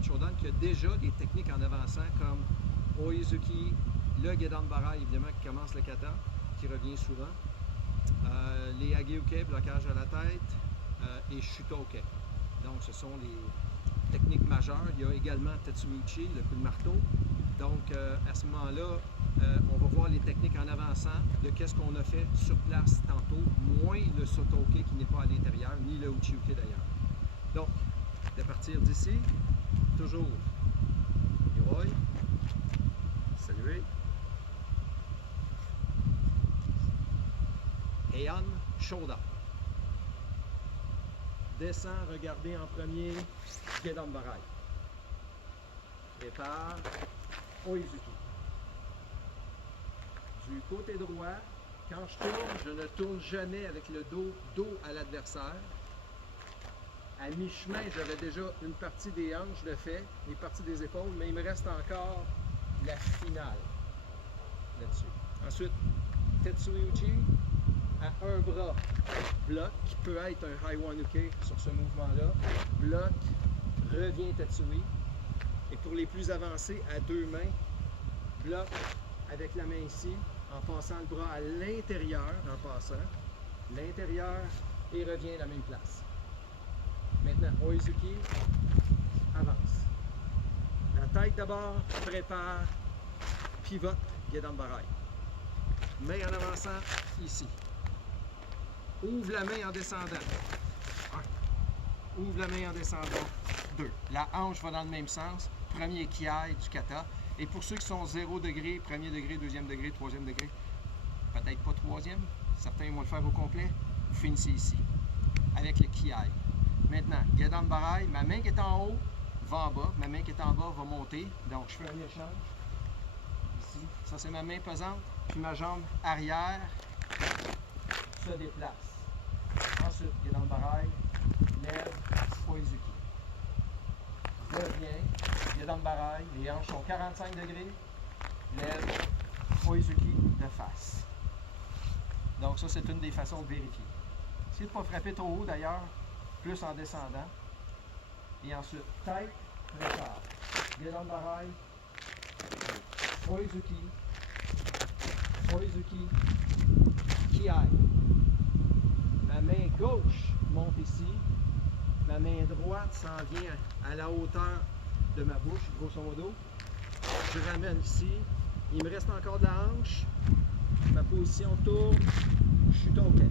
Heian Shodan qui a déjà des techniques en avançant comme Oizuki, le Gedan Barai, évidemment, qui commence le kata, qui revient souvent. Les Hageuke, blocage à la tête, et Shutoke. Donc, ce sont les techniques majeures. Il y a également Tetsuuchi, le coup de marteau. Donc, à ce moment-là, on va voir les techniques en avançant de qu'est-ce qu'on a fait sur place tantôt, moins le Sotoke qui n'est pas à l'intérieur, ni le Uchiuke d'ailleurs. Donc, à partir d'ici, toujours Hiroi, saluer, Heian Shodan. Descend, regardez en premier, Gedan Barai. Prépare, Oizuki. Du côté droit, quand je tourne, je ne tourne jamais avec le dos à l'adversaire. À mi-chemin, j'avais déjà une partie des hanches de fait, une partie des épaules, mais il me reste encore la finale là-dessus. Ensuite, Tetsuuchi à un bras, bloc, qui peut être un Haiwanuke sur ce mouvement-là, bloc, revient Tetsui. Et pour les plus avancés, à deux mains, bloc avec la main ici, en passant le bras à l'intérieur, en passant, l'intérieur, et revient à la même place. Maintenant, Oizuki, avance. La tête d'abord, prépare, pivote, Gedan Barai. Main en avançant, ici. Ouvre la main en descendant. 1. Ouvre la main en descendant. 2. La hanche va dans le même sens. Premier kiai du kata. Et pour ceux qui sont 0 degré, premier degré, deuxième degré, troisième degré, peut-être pas troisième, certains vont le faire au complet, vous finissez ici, avec le kiai. Maintenant, Gedan Barai, ma main qui est en haut va en bas, ma main qui est en bas va monter. Donc, je fais un échange. Ici, ça c'est ma main pesante, puis ma jambe arrière se déplace. Ensuite, Gedan Barai, lève, Oizuki. Reviens, Gedan Barai, les hanches sont 45 degrés, lève, Oizuki de face. Donc ça, c'est une des façons de vérifier. Essayez de ne pas frapper trop haut d'ailleurs, plus en descendant. Et ensuite, tête, prépare. Gedan Barai, Oizuki, Oizuki, Kiai. Ma main gauche monte ici. Ma main droite s'en vient à la hauteur de ma bouche, grosso modo. Je ramène ici. Il me reste encore de la hanche. Ma position tourne. Je suis toqué.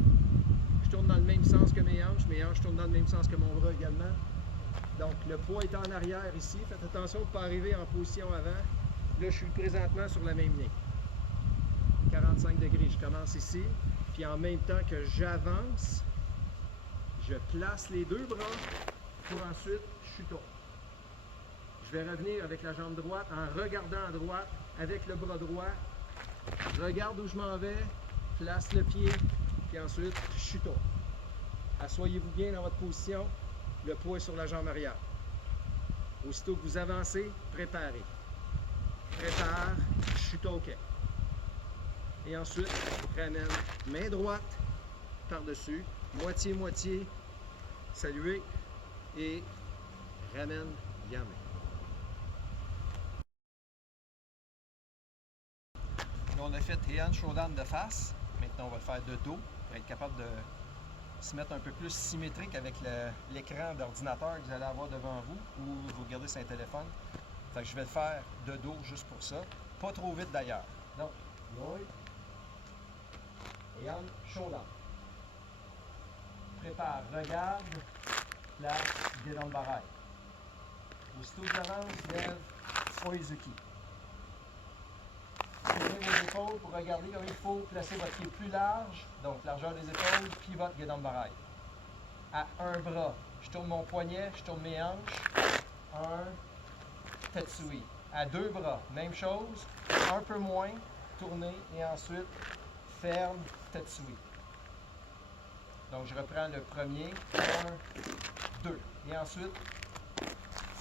Je tourne dans le même sens que mes hanches tournent dans le même sens que mon bras également. Donc le poids est en arrière ici. Faites attention de ne pas arriver en position avant. Là, je suis présentement sur la même ligne. 45 degrés. Je commence ici. Puis en même temps que j'avance, je place les deux bras pour ensuite chuter. Je vais revenir avec la jambe droite en regardant à droite avec le bras droit. Je regarde où je m'en vais, place le pied, puis ensuite chuter. Asseyez-vous bien dans votre position, le poids est sur la jambe arrière. Aussitôt que vous avancez, préparez. Prépare, chute au quai. Et ensuite, ramène main droite par-dessus, moitié-moitié, saluer et ramène Yame. On a fait Heian Shodan de face. Maintenant, on va le faire de dos pour être capable de se mettre un peu plus symétrique avec l'écran d'ordinateur que vous allez avoir devant vous ou vous regardez sur un téléphone. Fait que je vais le faire de dos juste pour ça. Pas trop vite d'ailleurs. Donc, Yoi, Heian Shodan. Prépare, regarde, place, Gedan Barai. Aussitôt que j'avance, lève, Oizuki. Tournez vos épaules pour regarder comme il faut placer votre pied plus large, donc largeur des épaules, pivote Gedan Barai. À un bras, je tourne mon poignet, je tourne mes hanches. Un, Tetsui. À deux bras, même chose, un peu moins, tournez et ensuite ferme, Tetsui. Donc je reprends le premier, 1, 2. Et ensuite,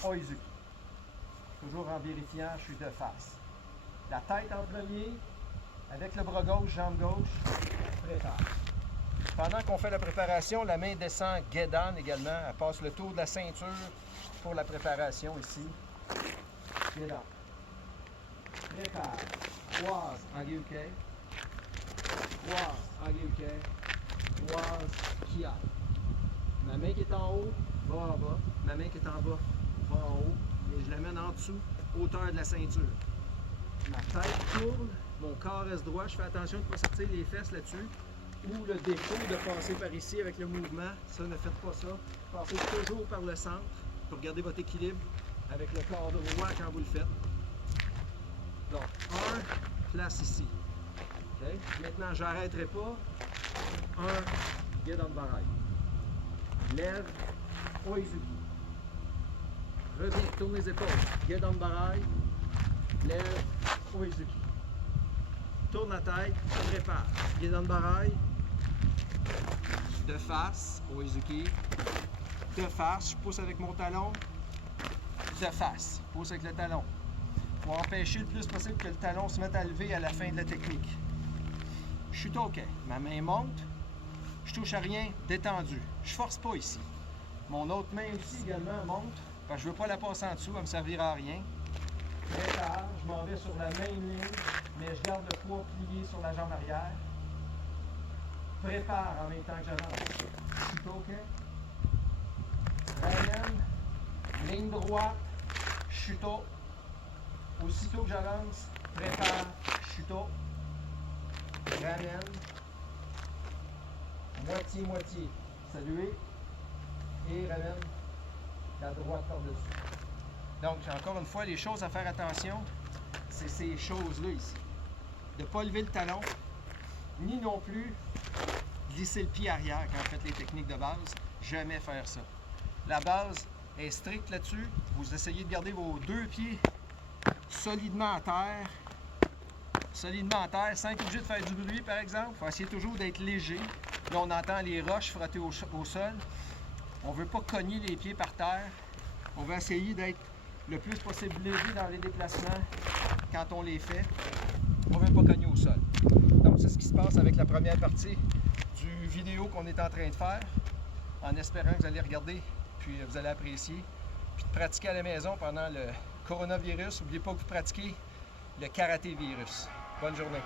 Oizuki. Toujours en vérifiant, je suis de face. La tête en premier, avec le bras gauche, jambe gauche, prépare. Pendant qu'on fait la préparation, la main descend get-down également. Elle passe le tour de la ceinture pour la préparation ici. Get-down. Prépare. Croise, Hagyu-Kei. Croise, Hagyu-Kei. Croise, Ki-ai. Ma main qui est en haut va en bas. Ma main qui est en bas va en haut. Et je l'amène en dessous, hauteur de la ceinture. Ma tête tourne, mon corps reste droit. Je fais attention de ne pas sortir les fesses là-dessus. Ou le défaut de passer par ici avec le mouvement. Ça, ne faites pas ça. Passez toujours par le centre pour garder votre équilibre avec le corps droit quand vous le faites. Donc, place ici. Okay. Maintenant, je n'arrêterai pas. Get on barai. Lève, Oizuki. Reviens, tourne les épaules. Get on barai. Lève, Oizuki. Tourne la tête, prépare. Get on barai. De face, Oizuki. De face, je pousse avec mon talon. De face, je pousse avec le talon. Il faut empêcher le plus possible que le talon se mette à lever à la fin de la technique. Je suis OK. Ma main monte. Je touche à rien, détendu. Je force pas ici. Mon autre main ici également monte. Parce que je ne veux pas la passer en dessous, elle ne me servira à rien. Prépare, je m'en vais sur la même ligne, mais je garde le poids plié sur la jambe arrière. Prépare en même temps que j'avance. Je suis OK. Ramène. Ligne droite. Chuto. Aussitôt que j'avance, prépare. Chuto. Ramène. Moitié-moitié. Saluer. Et ramène la droite par-dessus. Donc, encore une fois, les choses à faire attention, c'est ces choses-là ici. De ne pas lever le talon, ni non plus glisser le pied arrière quand vous faites les techniques de base. Jamais faire ça. La base est stricte là-dessus. Vous essayez de garder vos deux pieds solidement à terre. Solidement à terre, sans être obligé de faire du bruit, par exemple. Il faut essayer toujours d'être léger. Là, on entend les roches frotter au sol. On ne veut pas cogner les pieds par terre. On va essayer d'être le plus possible léger dans les déplacements quand on les fait. On ne veut pas cogner au sol. Donc, c'est ce qui se passe avec la première partie du vidéo qu'on est en train de faire. En espérant que vous allez regarder, puis vous allez apprécier. Puis de pratiquer à la maison pendant le coronavirus. N'oubliez pas que vous pratiquez le karaté virus. Bonne journée.